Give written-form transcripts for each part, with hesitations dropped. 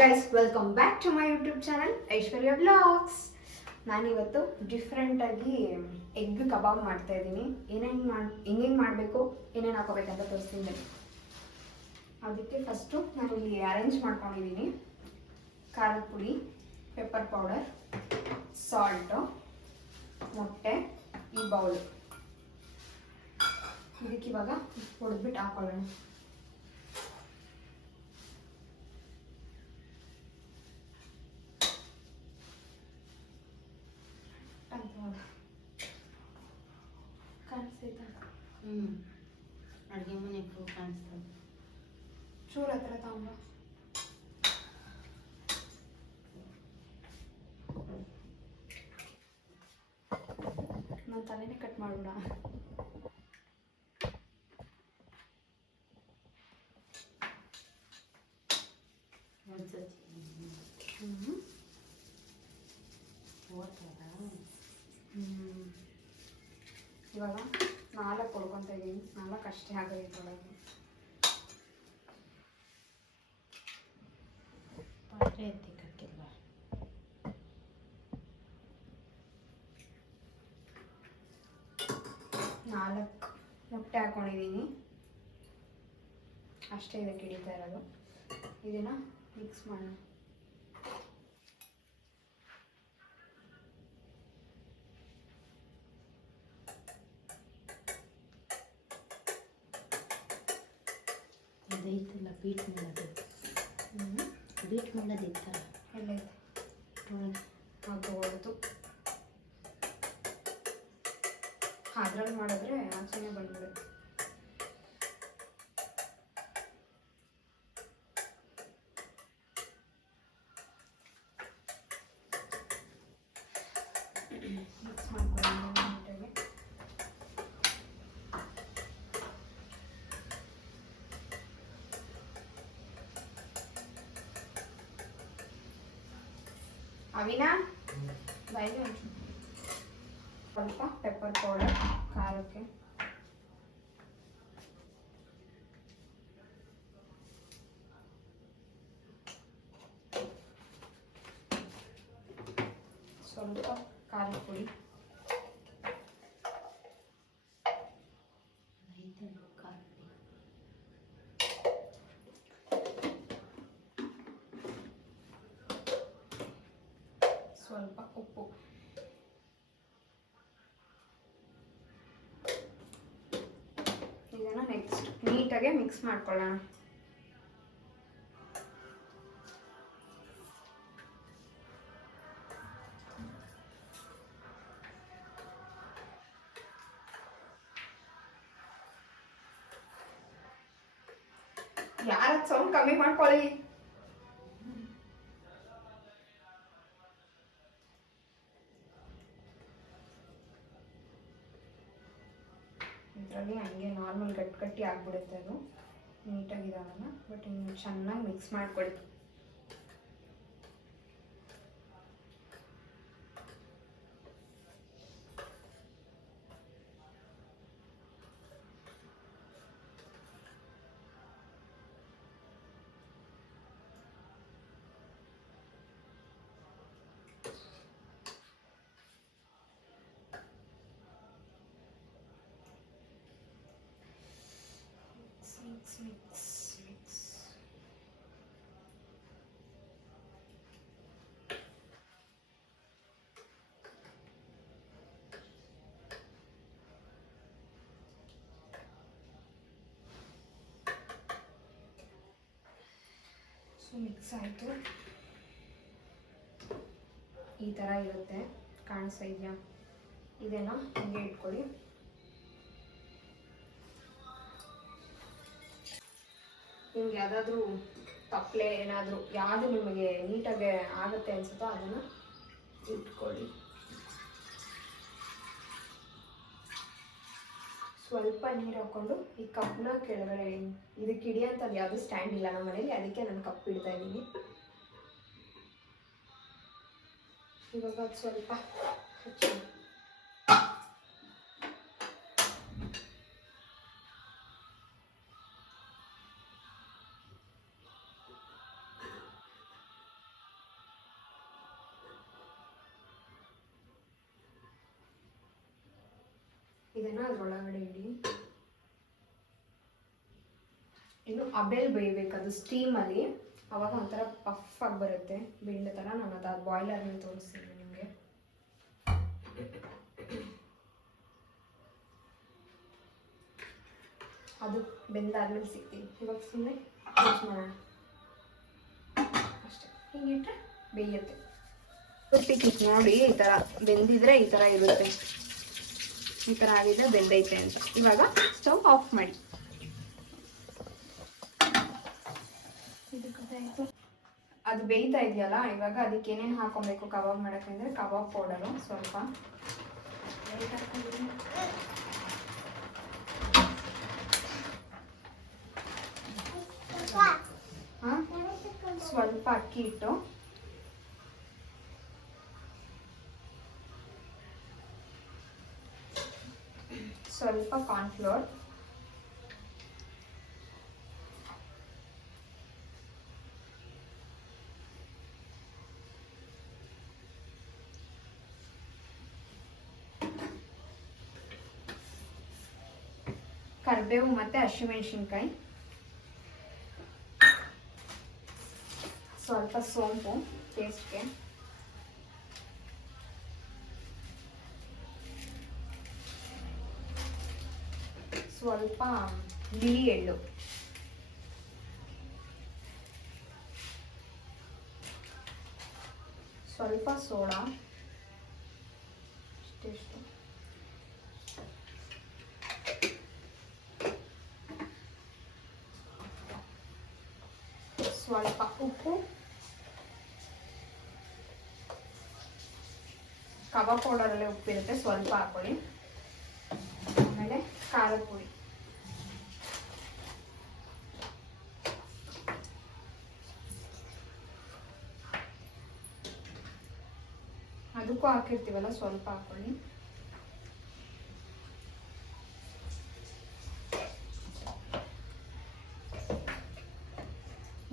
Guys, welcome back to my YouTube channel Aishwarya blogs. ನಾನಿವತ್ತು ಡಿಫ್ರೆಂಟಾಗಿ egg ಕಬಾಬ್ ಮಾಡ್ತಾ ಇದ್ದೀನಿ. ಹೆಂಗೆ ಮಾಡಬೇಕು, ಏನೇನು ಹಾಕೋಬೇಕಂತ ತೋರಿಸ್ತೀನಿ. ಅದಕ್ಕೆ ಫಸ್ಟು ನಾನಿಲ್ಲಿ ಅರೇಂಜ್ ಮಾಡ್ಕೊಂಡಿದ್ದೀನಿ. ಖಾರದ ಪುಡಿ, ಪೆಪ್ಪರ್ ಪೌಡರ್, ಸಾಲ್ಟು, ಮೊಟ್ಟೆ, ಈ ಬೌಲು. ಇದಕ್ಕಿವಾಗ ಹೊಡೆದ್ಬಿಟ್ಟು ಹಾಕೊಳ್ಳೋಣ. ಕಾಣಿಸ್ತೈತಾ? ಅಡುಗೆ ಮನೆ ಕಾಣಿಸ್ತದೆ. ಚೂರು ಹತ್ರ ತಗೊಂಬ. ನನ್ನ ತಲೆನೇ ಕಟ್ ಮಾಡ್ಬಿಡ. ಇವಾಗ 4 ಕೊಡ್ಕೊತಾ ಇದ್ದೀನಿ. 4 ಅಷ್ಟೇ ಆಗೋದು. ಪಾತ್ರೆ ಎತ್ತಿಕ್ಕಿಲ್ವ? 4 ಮೊಟ್ಟೆ ಹಾಕೊಂಡಿದ್ದೀನಿ. ಅಷ್ಟೇ ಇದಕ್ಕೆ ಹಿಡಿತಾ ಇರೋದು. ಇದನ್ನು ಮಿಕ್ಸ್ ಮಾಡೋಣ. ಇದೈತಲ್ಲ ಬೀಟ್ ಮಾಡೋದು, ಬೀಟ್ ಮಾಡೋದಿತ್ತಲ್ಲ, ಎಲ್ಲೈತೆ ಅದು ಹೊಡೆದು ಅದ್ರಲ್ಲಿ ಮಾಡಿದ್ರೆ ಆಚೆನೇ ಬಂದ್ಬಿಡುತ್ತೆ. ಮಿಕ್ಸ್ ಮಾಡ್ಕೊಳ್ಳೋಣ ನೀಟಾಗಿ. ಅವಿನಾ ಬಾಯಿಗೆ ಸ್ವಲ್ಪ ಪೆಪ್ಪರ್ ಪೌಡರ್ ಖಾರಕ್ಕೆ, ಸ್ವಲ್ಪ ಖಾರದ ಪುಡಿ, ಸ್ವಲ್ಪ ಉಪ್ಪು. ಇದನ್ನು ನೆಕ್ಸ್ಟ್ ನೀಟಾಗಿ ಮಿಕ್ಸ್ ಮಾಡ್ಕೊಳ್ಳೋಣ. ಯಾರ ಸೌಂಡ್ ಕಮ್ಮಿ ಮಾಡ್ಕೊಳ್ಳಿ. ಇದರಲ್ಲಿ ಹಂಗೆ ನಾರ್ಮಲ್ ಗಟ್ಟಿ ಆಗಿಬಿಡುತ್ತೆ. ಅದು ನೀಟಾಗಿದಾಗಲ್ಲ. ಬಟ್ ಇನ್ನು ಚೆನ್ನಾಗಿ ಮಿಕ್ಸ್ ಮಾಡ್ಕೊಳ್ಳಿ. Mix. ಸೊ ಮಿಕ್ಸ್ ಆಯಿತು. ಈ ಥರ ಇರುತ್ತೆ, ಕಾಣಿಸ್ತಾ ಇದೆಯಾ? ಇದನ್ನು ಹಿಂಗೆ ಇಟ್ಕೊಳ್ಳಿ. ನಿಮ್ಗೆ ಯಾವುದಾದ್ರೂ ತಪ್ಪಲೆ ಏನಾದರೂ ಯಾವುದು ನಿಮಗೆ ನೀಟಾಗಿ ಆಗುತ್ತೆ ಅನಿಸುತ್ತೋ ಅದನ್ನು ಇಟ್ಕೊಳ್ಳಿ. ಸ್ವಲ್ಪ ನೀರು ಹಾಕ್ಕೊಂಡು ಈ ಕಪ್ನ ಕೆಳಗಡೆ, ಇದಕ್ಕೆ ಹಿಡಿಯೋಂಥದ್ದು ಯಾವುದು ಸ್ಟ್ಯಾಂಡ್ ಇಲ್ಲ ನಮ್ಮ ಮನೇಲಿ, ಅದಕ್ಕೆ ನಾನು ಕಪ್ ಇಡ್ತಾ ಇದ್ದೀನಿ. ಇವಾಗ ಅದು ಸ್ವಲ್ಪ ಹಚ್ಚಿ ಇದನ್ನು ಅದರೊಳಗಡೆ ಇಡಿ. ಇನ್ನು ಅಬೆಲ್ ಬೇಯಬೇಕು, ಅದು ಸ್ಟೀಮಲ್ಲಿ, ಅವಾಗ ಒಂಥರ ಪಫ್ ಆಗಿ ಬರುತ್ತೆ ಬೆಂಡೆ ಥರ. ನಾನು ಅದು ಬಾಯ್ಲರ್ನಲ್ಲಿ ತೋರಿಸ್ತೀನಿ ನಿಮಗೆ. ಅದು ಬೆಂದಾದ್ಮೇಲೆ ಸಿಗ್ತೀನಿ. ಇವಾಗ ಸುಮ್ಮನೆ ಯೂಸ್ ಮಾಡೋಣ ಅಷ್ಟೇ. ಹಿಂಗಿಟ್ರೆ ಬೇಯುತ್ತೆ. ಉಪ್ಪಿಟ್ಟು ನೋಡಿ, ಈ ಥರ ಬೆಂದಿದ್ರೆ ಈ ಥರ ಇರುತ್ತೆ. ಈ ಥರ ಆಗಿದ್ರೆ ಬೆಂದೈತೆ ಅಂತ. ಇವಾಗ ಸ್ಟವ್ ಆಫ್ ಮಾಡಿ. ಅದು ಬೇಯ್ತಾ ಇದೆಯಲ್ಲ, ಇವಾಗ ಅದಕ್ಕೆ ಏನೇನು ಹಾಕೊಬೇಕು ಕಬಾಬ್ ಮಾಡೋಕ್ಕಂದ್ರೆ ಕಬಾಬ್ ಪೌಡರು ಸ್ವಲ್ಪ, ಸ್ವಲ್ಪ ಅಕ್ಕಿ ಹಿಟ್ಟು, ಸ್ವಲ್ಪ ಕಾರ್ನ್ಫ್ಲೋರ್, ಕರಿಬೇವು ಮತ್ತು ಹಸಿಮೆಣಸಿನ್ಕಾಯಿ, ಸ್ವಲ್ಪ ಸೋಂಪು ಟೇಸ್ಟ್ಗೆ, ಸ್ವಲ್ಪ ಬಿಳಿ ಎಳ್ಳು, ಸ್ವಲ್ಪ ಸೋಡಾ, ಇಷ್ಟಿಷ್ಟು, ಸ್ವಲ್ಪ ಉಪ್ಪು, ಕಬಾಬ್ ಪೌಡರಲ್ಲೇ ಉಪ್ಪಿರುತ್ತೆ, ಸ್ವಲ್ಪ ಹಾಕೊಳ್ಳಿ. ಆಮೇಲೆ ಖಾರದ ಪುಡಿ, ಅದಕ್ಕೂ ಹಾಕಿರ್ತೀವಲ್ಲ ಸ್ವಲ್ಪ ಹಾಕೊಳ್ಳಿ.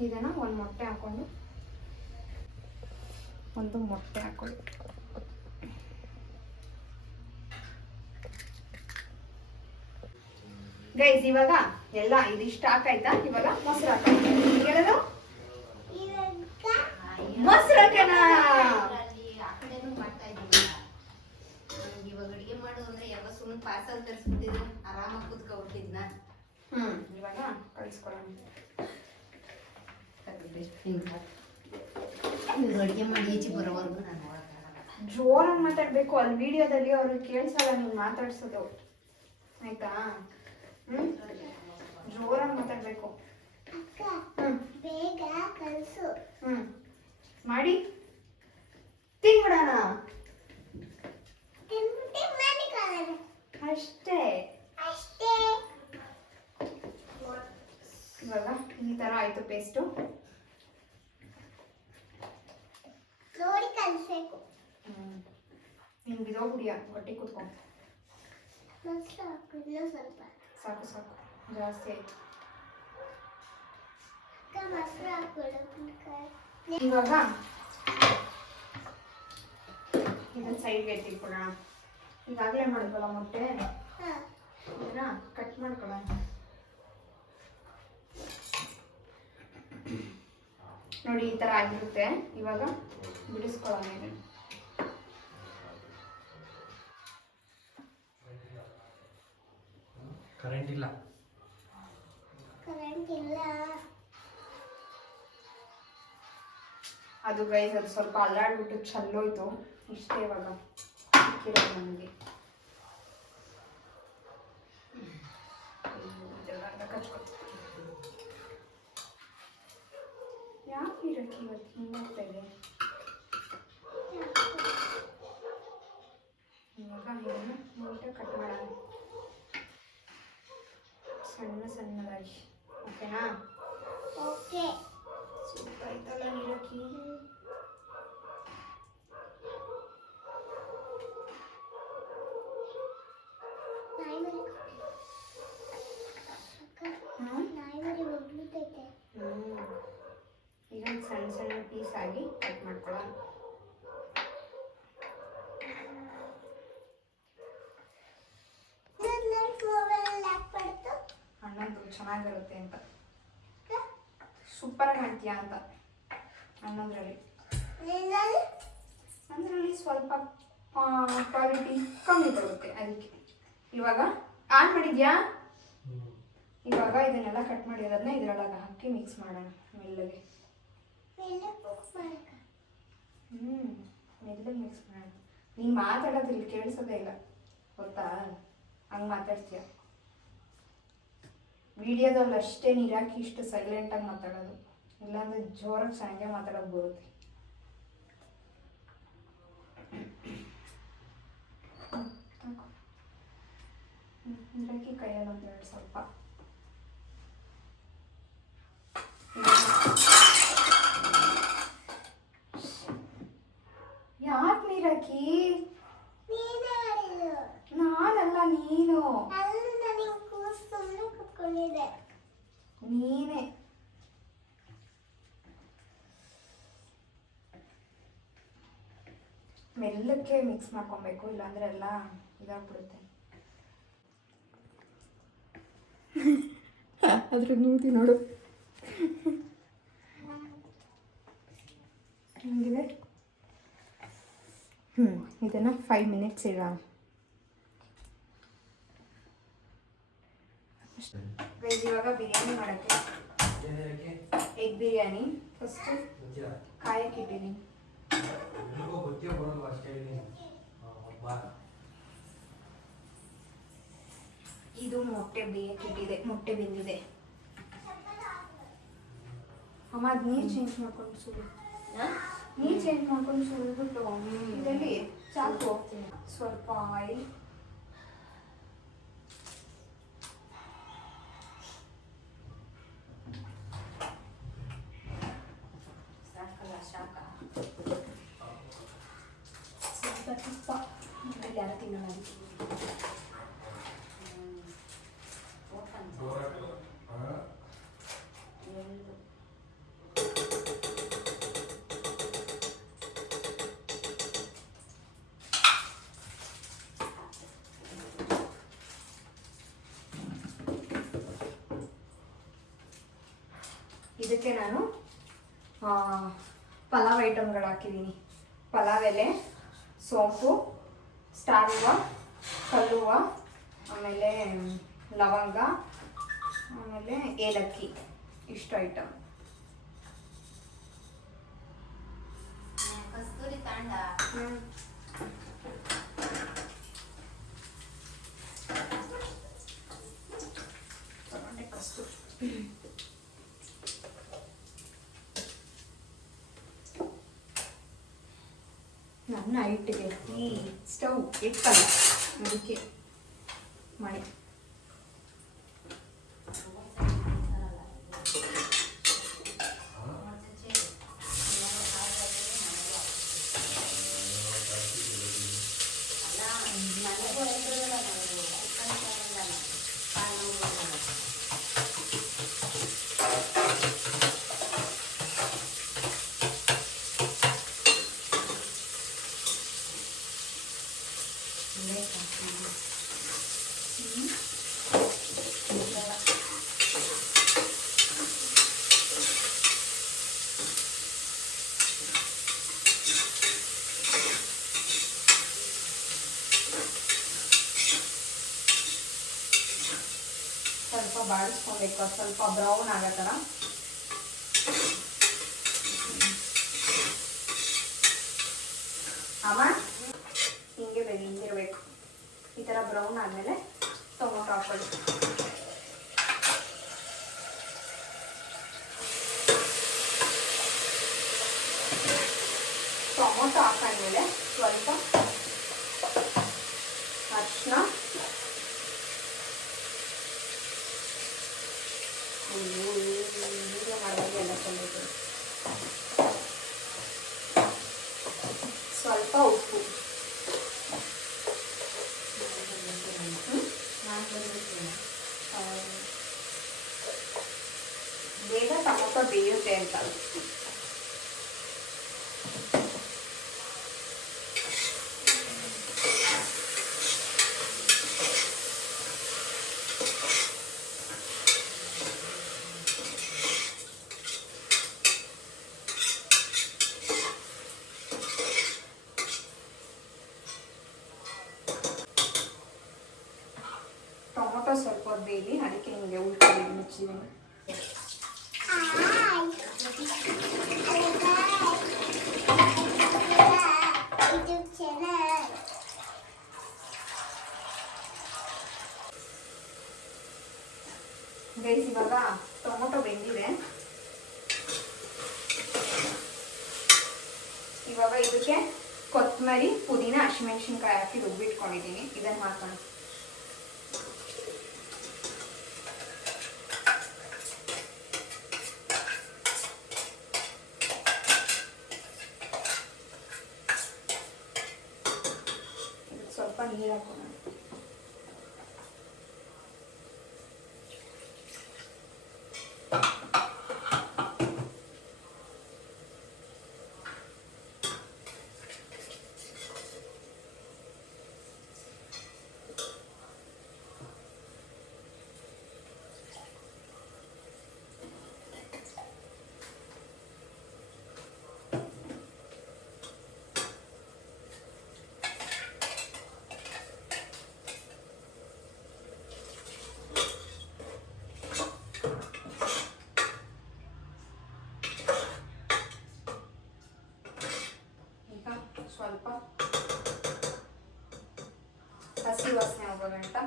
ಇದನ್ನ ಒಂದು ಮೊಟ್ಟೆ ಹಾಕೊಂಡು, ಒಂದು ಮೊಟ್ಟೆ ಹಾಕೊಳ್ಳಿ. ಗೈಸ್ ಇವಾಗ ಎಲ್ಲ ಇದಿಷ್ಟು ಹಾಕಾಯ್ತಾ? ಇವಾಗ ಮೊಸರು ಹಾಕೋದು. ಹೇಳೋದು ಮೊಸರು ಹಾಕೋಣ. ಆ ಕಡೆನೂ ಮಾಡ್ತಾ ಇದ್ದೀವಿ. ಇವಾಗ ಅಡುಗೆ ಮಾಡು ಅಂದ್ರೆ ಯಾವಾಗ ಸುಮ್ಮನೆ ಪಾರ್ಸಲ್ ತರಿಸ್ಬಿಟ್ಟಿದ್ರೆ ಆರಾಮಾಗಿ ಕೂತ್ಕೊಬಿಟ್ಟಿದ್ನ. ಇವಾಗ ಕಳಿಸ್ಕೊಡೋಣ. ಅಡುಗೆ ಮಾಡಿ ಈಚೆ ಬರೋವರೆಗೂ ನಾನು ಜೋರಾಗಿ ಮಾತಾಡ್ಬೇಕು. ಅಲ್ಲಿ ವಿಡಿಯೋದಲ್ಲಿ ಅವ್ರಿಗೆ ಕೇಳಿಸಲ್ಲ ನೀವು ಮಾತಾಡ್ಸೋದು, ಆಯ್ತಾ? ಜೋರಾಗಿ ಮಾತಾಡ್ಬೇಕು. ಬೇಗ ಕಲಿಸು. ಮಾಡಿ ತಿನ್ಬಿಡೋಣ ಅಷ್ಟೇ. ಇವಾಗ ಈ ತರ ಆಯ್ತು ಪೇಸ್ಟು. ನೋಡಿ ಕಲಿಸ್ಬೇಕು. ನಿನ್ ಬಿದೋಗ್ಬಿಡಿಯ ಹೊಟ್ಟೆ ಕೂತ್ಕೊಂಡು. ಮೊಸರು ಹಾಕಿಲ್ಲ ಸ್ವಲ್ಪ. ಸಾಕು ಸಾಕು, ಜಾಸ್ತಿ ಆಯ್ತು. ಮೊಸರು ಹಾಕೊಳ್ಳು. ಇವಾಗ ಇದನ್ನ ಸೈಡ್ಗೆ ಎತ್ತಿಟ್ಬಿಡೋಣ. ಈಗಾಗಲೇ ಮಾಡಿದ್ವಲ್ಲ ಮೊಟ್ಟೆ, ಇದನ್ನ ಕಟ್ ಮಾಡ್ಕೊಳ್ಳೋಣ. ನೋಡಿ ಈ ತರ ಆಗಿರುತ್ತೆ. ಇವಾಗ ಬಿಡಿಸ್ಕೊಳ್ಳೋಣ ಇದನ್ನ. ಕರೆಂಟ್ ಇಲ್ಲ. ಕರೆಂಟ್ ಇಲ್ಲ. ಅದು ಗೈಸ್ ಅದು ಸ್ವಲ್ಪ ಅಲ್ಲಾಡ್ಬಿಟ್ಟು ಚೆಲ್ಲೋಯ್ತು. ಇಷ್ಟೇ ಇವಾಗ ಸಿಕ್ಕಿರೋದು ನಮಗೆ. ಯಾಕೆ ಇರಕ್ಕೆ ಇವತ್ತು ಹಿಂಗಾಗ್ತಾ ಇದೆ? ಇವಾಗ ಇದನ್ನು ನೀಟಾಗಿ ಕಟ್ ಮಾಡೋಣ, ಸಣ್ಣ ಸಣ್ಣದಾಗಿ. ಓಕೆನಾ? ಓಕೆ. ಸೂಪರ್ ಆಯ್ತಲ್ಲ ನೀರಕ್ಕಿ. ಈಗ ಸಣ್ಣ ಸಣ್ಣ ಪೀಸ್ ಆಗಿ ಕಟ್ ಮಾಡ್ಕೊಳ್ಳೋಣ. ಅಣ್ಣಂದು ಚೆನ್ನಾಗಿರುತ್ತೆ ಅಂತ. ಸೂಪರಾಗಿ ಮಾಡ್ತೀಯಾ ಅಂತ ಅಣ್ಣಂದ್ರಲ್ಲಿ. ಅದರಲ್ಲಿ ಸ್ವಲ್ಪ ಕ್ವಾಲಿಟಿ ಕಮ್ಮಿ ಬರುತ್ತೆ ಅದಕ್ಕೆ. ಇವಾಗ ಆನ್ ಮಾಡಿದ್ಯಾ? ಇವಾಗ ಇದನ್ನೆಲ್ಲ ಕಟ್ ಮಾಡಿರೋದನ್ನ ಇದರೊಳಗೆ ಹಾಕಿ ಮಿಕ್ಸ್ ಮಾಡೋಣ ಮೆಲ್ಲಗೆ. ಮೆಲ್ಲಗೆ ಮಿಕ್ಸ್ ಮಾಡೋಣ. ನೀನು ಮಾತಾಡೋದು ಇಲ್ಲಿ ಕೇಳಿಸೋದೇ ಇಲ್ಲ ಗೊತ್ತಾ, ಹಂಗೆ ಮಾತಾಡ್ತೀಯ. ವಿಡಿಯೋದಲ್ಲಿ ಅಷ್ಟೇ ನೀರಾಕಿ ಇಷ್ಟು ಸೈಲೆಂಟಾಗಿ ಮಾತಾಡೋದು, ಇಲ್ಲಾಂದ್ರೆ ಜೋರಾಗಿ ಚೆನ್ನಾಗೆ ಮಾತಾಡೋದು ಬರುತ್ತೆ. ನೀರಾಕಿ ಕೈಯಲ್ಲಿ ಒಂದೆರಡು ಸ್ವಲ್ಪ. ಯಾಕೆ ನೀರಾಕಿ? ನಾನಲ್ಲ, ನೀನು. ನೀನೇ. ಮೆಲ್ಲಕ್ಕೆ ಮಿಕ್ಸ್ ಮಾಡ್ಕೊಬೇಕು, ಇಲ್ಲಾಂದ್ರೆ ಎಲ್ಲ ಇದಾಗ್ಬಿಡುತ್ತೆ. ಅದ್ರ ನೋಡ್ತಿ ನೋಡು ಹಂಗಿದೆ. ಇದನ್ನು 5 ಮಿನಿಟ್ಸ್ ಇಡೋಣ. ಇವಾಗ ಬಿರಿಯಾನಿ ಮಾಡೋಕ್ಕೆ ಎಗ್ ಬಿರಿಯಾನಿ ಫಸ್ಟು ಕಾಯಕ್ಕೆ ಇಟ್ಟಿದ್ದೀನಿ. ಇದು ಮೊಟ್ಟೆ ಬೇಯಕ್ಕೆ ಇಟ್ಟಿದೆ, ಮೊಟ್ಟೆ ಬೆಂದಿದೆ. ಅಮ್ಮ ಅದು ನೀರು ಚೇಂಜ್ ಮಾಡ್ಕೊಂಡು ಸುಡು, ನೀರು ಚೇಂಜ್ ಮಾಡ್ಕೊಂಡು ಸುರಿದ್ಬಿಟ್ಟು ಇದರಲ್ಲಿ ಚಾಕು ಸ್ವಲ್ಪ ಆಯಿಲ್, ಸ್ವಲ್ಪ ತುಪ್ಪ, ಯಾರು ತಿನ್ನೋಣ. ಇದಕ್ಕೆ ನಾನು ಪಲಾವ್ ಐಟಮ್ಗಳು ಹಾಕಿದ್ದೀನಿ. ಪಲಾವ್ ಎಲೆ, ಸೋಂಪು, ಸ್ಟಾರ್ ಹೂವು, ಕಲ್ಲುವ, ಆಮೇಲೆ ಲವಂಗ, ಆಮೇಲೆ ಏಲಕ್ಕಿ, ಇಷ್ಟು ಐಟಮ್. ಕಸ್ತೂರಿ ತಾಂಡ ತಗೊಂಡೆ ಕಸ್ತೂರಿ. ನನ್ನ ಹೈಟ್ಗೆ ಈ ಸ್ಟವ್ ಇಟ್ಟಲ್ಲ, ಅದಕ್ಕೆ ಮಾಡಿ. ಸ್ವಲ್ಪ ಬಾಡಿಸ್ಕೊಬೇಕು, ಸ್ವಲ್ಪ ಬ್ರೌನ್ ಆಗೋ ಥರ. ಅಮ್ಮ ಹಿಂಗೆ ಹಿಂಗಿರ್ಬೇಕು. ಈ ಥರ ಬ್ರೌನ್ ಆದಮೇಲೆ ಟೊಮೊಟೊ ಹಾಕೊಳ್ಳಿ. ಟೊಮೊಟೊ ಹಾಕೊಂಡ್ಮೇಲೆ ಸ್ವಲ್ಪ ಅರಿಶಿನ, ಎಲ್ಲ ಸ್ವಲ್ಪ ಉಪ್ಪು, ಬೇಗ ಟೊಮೊಟೊ ಬೇಯುತ್ತೆ ಅಂತ. ಇದಕ್ಕೆ ಕೊತ್ತಂಬರಿ ಪುದೀನ ಹಸಿಮೆಣಸಿನ್ಕಾಯಿ ಹಾಕಿ ರುಬ್ಬಿಟ್ಕೊಂಡಿದ್ದೀನಿ. ಇದನ್ನು ಹಾಕೋಣ. ಸ್ವಲ್ಪ ನೀರು ಹಾಕೋಣ. ಸ್ವಲ್ಪ ಹಸಿ ವಾಸನೆ ಹೋಗೋ ಗಂಟ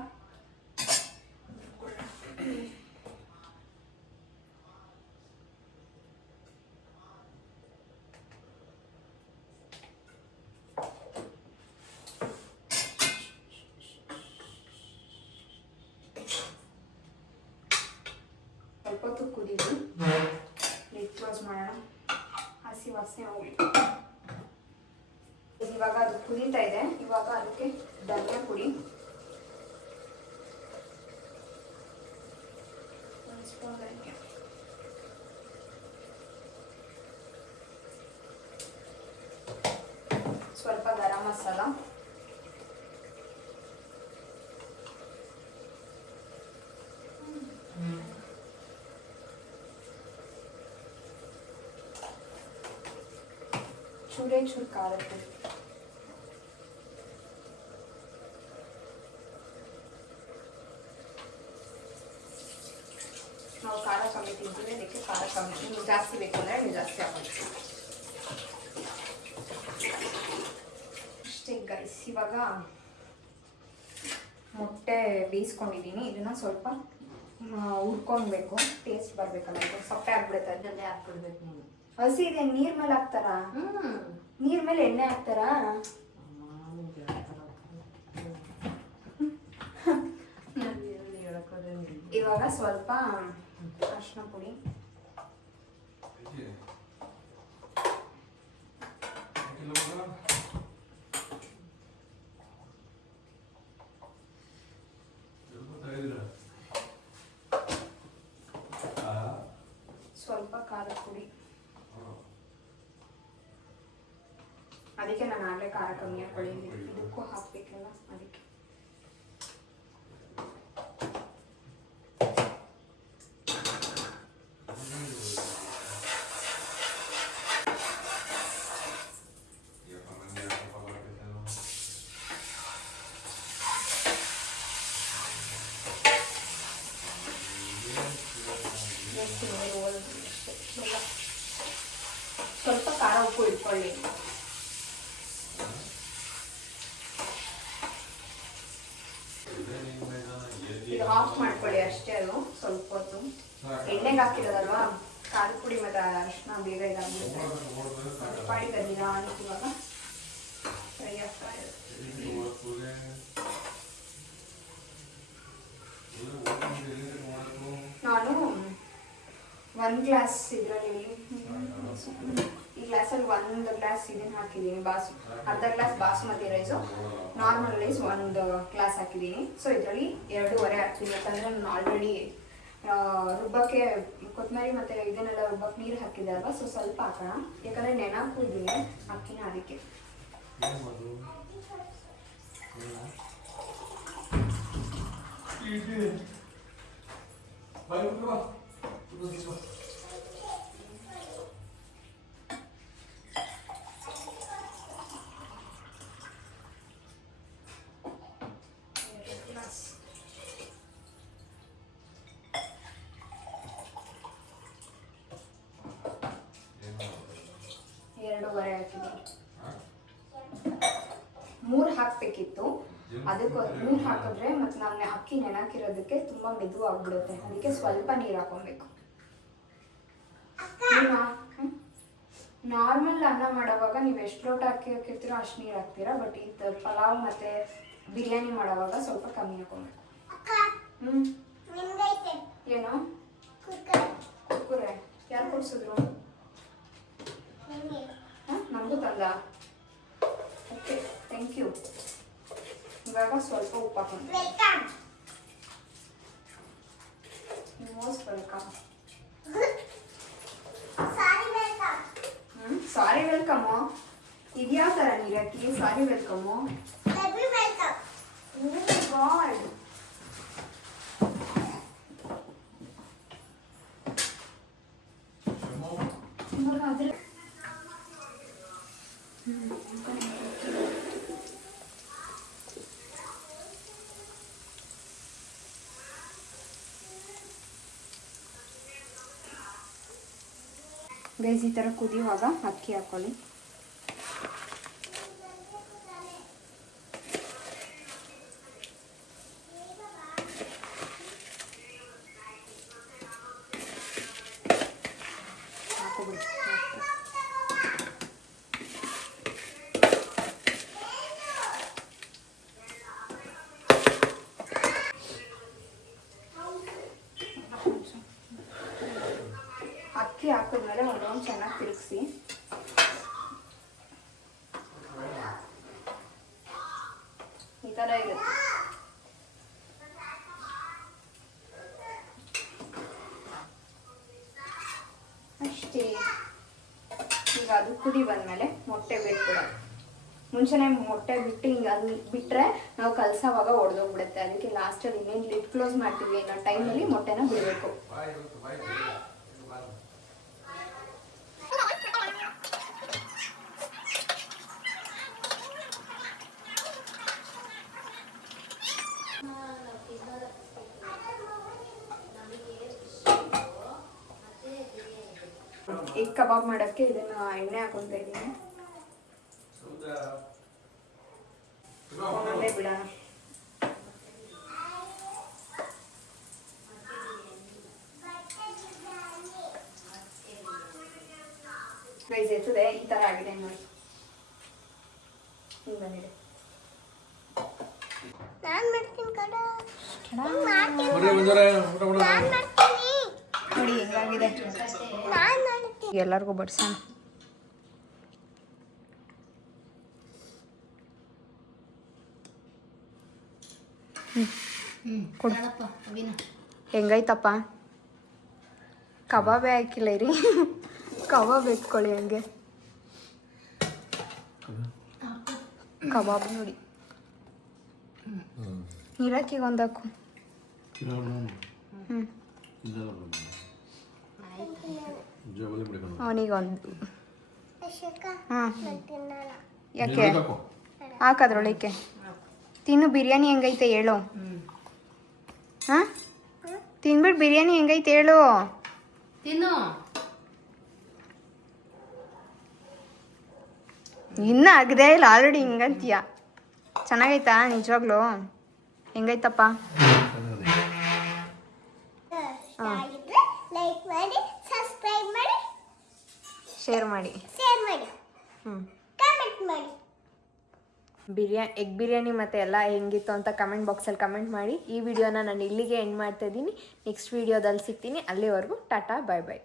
ಸ್ವಲ್ಪ ಹೊತ್ತು ಕುದೀಲಿ. ಲಿಡ್ ಕ್ಲೋಸ್ ಮಾಡೋಣ. ಹಸಿ ವಾಸನೆ ಹೋಗ್ಲಿ. ಇವಾಗ ಅದು ಕುದೀತಾ ಇದೆ. ಇವಾಗ ಅದಕ್ಕೆ ಧನಿಯಾ ಪುಡಿ, ಒಂದು ಸ್ಪೂನ್ ಧನಿಯಾ, ಸ್ವಲ್ಪ ಗರಂ ಮಸಾಲ, ಚೂರೇ ಚೂರು ಖಾರದ ಪುಡಿ, ನಾವು ಖಾರ ಕಮ್ಮಿ ತಿಂತೀವಿ, ಅದಕ್ಕೆ ಖಾರ ಕಮ್ಮಿ. ನಿಮ್ಗೆ ಜಾಸ್ತಿ ಬೇಕು ಅಂದರೆ ನೀವು ಜಾಸ್ತಿ ಹಾಕಿ ಅಷ್ಟೇ ಗೈಸ್. ಇವಾಗ ಮೊಟ್ಟೆ ಬೇಯಿಸ್ಕೊಂಡಿದ್ದೀನಿ. ಇದನ್ನ ಸ್ವಲ್ಪ ಹುರ್ಕೊಳ್ಬೇಕು, ಟೇಸ್ಟ್ ಬರಬೇಕಲ್ಲ. ಇದು ಸಪ್ಪೆ ಆಗ್ಬಿಡುತ್ತೆ. ಅದರಲ್ಲೇ ಹಾಕ್ಬಿಡ್ಬೇಕು ನೀನು. ಹಸಿ ಇದೆ. ನೀರ್ ಮೇಲೆ ಹಾಕ್ತಾರಾ? ನೀರ್ ಮೇಲೆ ಎಣ್ಣೆ ಹಾಕ್ತಾರಾ? ಇವಾಗ ಸ್ವಲ್ಪ ಅರಿಶಿನ ಪುಡಿ, ಸ್ವಲ್ಪ ಖಾರದ ಪುಡಿ. ಅದಕ್ಕೆ ನಾನು ಆಗಲೇ ಖಾರ ಕಮ್ಮಿ ಹಾಕೊಂಡಿದ್ದೀನಿ. ಇದಕ್ಕೂ ಹಾಕ್ಬೇಕಲ್ಲ ಅದಕ್ಕೆ. ಸ್ವಲ್ಪ ಖಾರ ಉಪ್ಪು ಇಟ್ಕೊಳ್ಳಿ. ಇದು ಆಫ್ ಮಾಡ್ಕೊಳ್ಳಿ ಅಷ್ಟೇ. ಅದು ಸ್ವಲ್ಪ ಹೊತ್ತು ಎಣ್ಣೆಗೆ ಹಾಕಿರೋದಲ್ವಾ, ಖಾರದ ಪುಡಿ ಮತ್ತು ಅರಿಶಿನ ಬೇಗ ಇದಾಗ್ಬಿಡುತ್ತೆ. ಪಾಡಿಗೆ ನಿಧಾನಕ್ಕೆ ಇವಾಗ ಫ್ರೈ ಆಗ್ತಾ ಇದೆ. ನಾನು 1 ಗ್ಲಾಸ್ ಇದರಲ್ಲಿ, ಈ ಗ್ಲಾಸಲ್ಲಿ 1 ಗ್ಲಾಸ್ ಇದನ್ನು ಹಾಕಿದ್ದೀನಿ. ಅರ್ಧ glass basmati rice, normal rice 1 glass ಹಾಕಿದ್ದೀನಿ. ಸೊ ಇದರಲ್ಲಿ 2.5 ಹಾಕ್ತೀನಿ. ಯಾಕಂದರೆ ನಾನು ಆಲ್ರೆಡಿ ರುಬ್ಬಕ್ಕೆ ಕೊತ್ತಂಬರಿ ಮತ್ತು ಇದನ್ನೆಲ್ಲ ರುಬ್ಬಕ್ಕೆ ನೀರು ಹಾಕಿದೆ ಅಲ್ವಾ. ಸೊ ಸ್ವಲ್ಪ ಹಾಕೋಣ, ಯಾಕಂದರೆ ನೆನಪು ಇದ್ದೀನಿ ಅಕ್ಕಿನ, ಅದಕ್ಕೆ. ಎರಡೂವರೆ ಹಾಕಿದ್ದೀನಿ. 3 ಹಾಕಬೇಕಿತ್ತು. ಅದಕ್ಕೆ 3 ಹಾಕಿದ್ರೆ ಮತ್ತು ನಾನು ಅಕ್ಕಿ ನೆನಕಿರೋದಕ್ಕೆ ತುಂಬ ಮೆದು ಆಗ್ಬಿಡುತ್ತೆ. ಅದಕ್ಕೆ ಸ್ವಲ್ಪ ನೀರು ಹಾಕೊಬೇಕು. ನಾರ್ಮಲ್ ಅನ್ನ ಮಾಡೋವಾಗ ನೀವು ಎಷ್ಟು ಲೋಟ ಅಕ್ಕಿ ಹಾಕಿರ್ತೀರೋ ಅಷ್ಟು ನೀರು ಹಾಕ್ತೀರಾ, ಬಟ್ ಇದು ಪಲಾವ್ ಮತ್ತು ಬಿರಿಯಾನಿ ಮಾಡೋವಾಗ ಸ್ವಲ್ಪ ಕಮ್ಮಿ ಹಾಕೊಬೇಕು. ಅಕ್ಕ ಹ್ಞೂ ನಿಮ್ಗೈತೆ ಏನು ಕುಕ್ಕರ್ ಕುಕ್ಕುರೆ ಯಾರು ಕೊಡ್ಸಿದ್ರು? ನಿಮಗೆ ಹಾಂ ನನಗೂ ತಂದ. Okay thank you. ಇವಾಗ ಸ್ವಲ್ಪ ಉಪ್ಪು ಹಾಕೊಂಡು welcome most welcome. Sorry welcome sorry welcome. ಇದ್ಯಾ ಥರ ನೀರಕ್ಕಿ sorry welcome? Love you welcome god guys ಈ ಥರ ಕುದಿಯುವಾಗ ಅಕ್ಕಿ ಹಾಕೊಳ್ಳಿ. ಹಾಕೋಬಿಡಿ. ಅಕ್ಕಿ ಹಾಕಿದ್ಮೇಲೆ ಒಂದು ರೌಂಡ್ ಚೆನ್ನಾಗಿ ತಿರುಗಿಸಿ. ಈ ಥರ ಇರುತ್ತೆ. ಅಷ್ಟೇ. ಈಗ ಅದು ಕುದಿ ಬಂದಮೇಲೆ ಮೊಟ್ಟೆ ಬಿಟ್ಬಿಡೋದು. ಮುಂಚೆನೇ ಮೊಟ್ಟೆ ಬಿಟ್ಟು ಹಿಂಗೆ ಅದು ಬಿಟ್ಟರೆ ನಾವು ಕಲಸೋವಾಗ ಒಡೆದೋಗ್ಬಿಡುತ್ತೆ. ಅದಕ್ಕೆ ಲಾಸ್ಟಲ್ಲಿ ಇನ್ನೇನು ಲಿಡ್ ಕ್ಲೋಸ್ ಮಾಡ್ತೀವಿ ಅನ್ನೋ ಟೈಮಲ್ಲಿ ಮೊಟ್ಟೆನ ಬಿಡಬೇಕು. ಎಗ್ ಕಬಾಬ್ ಮಾಡೋಕ್ಕೆ ಇದನ್ನ ಎಣ್ಣೆ ಹಾಕೊಂತ ಇದ್ದೀನಿ. ಅಲ್ಲೇ ಬಿಡೋಣ. ಗೈಸ್ ಎತ್ತದೆ ಈ ಥರ ಆಗಿದೆ ನೋಡಿ. ಹಿಂಗೆ ಬಂದಿದೆ. ನಾನು ಮಾಡ್ತೀನಿ ಕಡ ನೋಡಿ ಹೆಂಗಾಗಿದೆ. ನಾನು ಮಾಡ್ತೀನಿ ಎಲ್ಲರಿಗೂ ಬಡ್ಸೋಣ. ಕೊಡಪ್ಪ ಅವಿನ ಹೆಂಗೈತಪ್ಪ? ಕಬಾಬೇ ಹಾಕಿಲ್ಲ ರೀ. ಕಬಾಬ್ ಎತ್ಕೊಳ್ಳಿ ಹಂಗೆ. ಕಬಾಬ್ ನೋಡಿ. ನೀರಾಕಿಗೆ ಒಂದು ಹಾಕು. ಅವನಿಗೊಂದು. ಅಶೋಕ ಹಾಂ ನಾನು ತಿನ್ನಲ್ಲ ಯಾಕೆ ಹಾಕದ್ರೊಳಕ್ಕೆ ತಿನ್ನು. ಬಿರಿಯಾನಿ ಹೆಂಗೈತೆ ಹೇಳು. ಹಾಂ ತಿನ್ಬಿಟ್ಟು ಬಿರಿಯಾನಿ ಹೆಂಗೈತೆ ಹೇಳು. ತಿನ್ನು. ಇನ್ನೂ ಆಗದೆ ಇಲ್ಲ, ಆಲ್ರೆಡಿ ಹಿಂಗಂತೀಯ. ಚೆನ್ನಾಗೈತಾ ನಿಜವಾಗ್ಲೂ? ಹೆಂಗೈತಪ್ಪ? ಆಗಿದ್ರೆ ಲೈಕ್ ಮಾಡಿ, ಸಬ್ಸ್ಕ್ರೈಬ್ ಮಾಡಿ, ಶೇರ್ ಮಾಡಿ, ಶೇರ್ ಮಾಡಿ, ಹ್ಞೂ ಕಮೆಂಟ್ ಮಾಡಿ. ಎಗ್ ಬಿರಿಯಾನಿ ಮತ್ತು ಎಲ್ಲ ಹೆಂಗಿತ್ತು ಅಂತ ಕಮೆಂಟ್ ಬಾಕ್ಸಲ್ಲಿ ಕಮೆಂಟ್ ಮಾಡಿ. ಈ ವಿಡಿಯೋನ ನಾನು ಇಲ್ಲಿಗೆ ಎಂಡ್ ಮಾಡ್ತಾ ಇದ್ದೀನಿ. ನೆಕ್ಸ್ಟ್ ವಿಡಿಯೋದಲ್ಲಿ ಸಿಗ್ತೀನಿ. ಅಲ್ಲಿವರೆಗೂ ಟಾಟಾ ಬಾಯ್ ಬಾಯ್.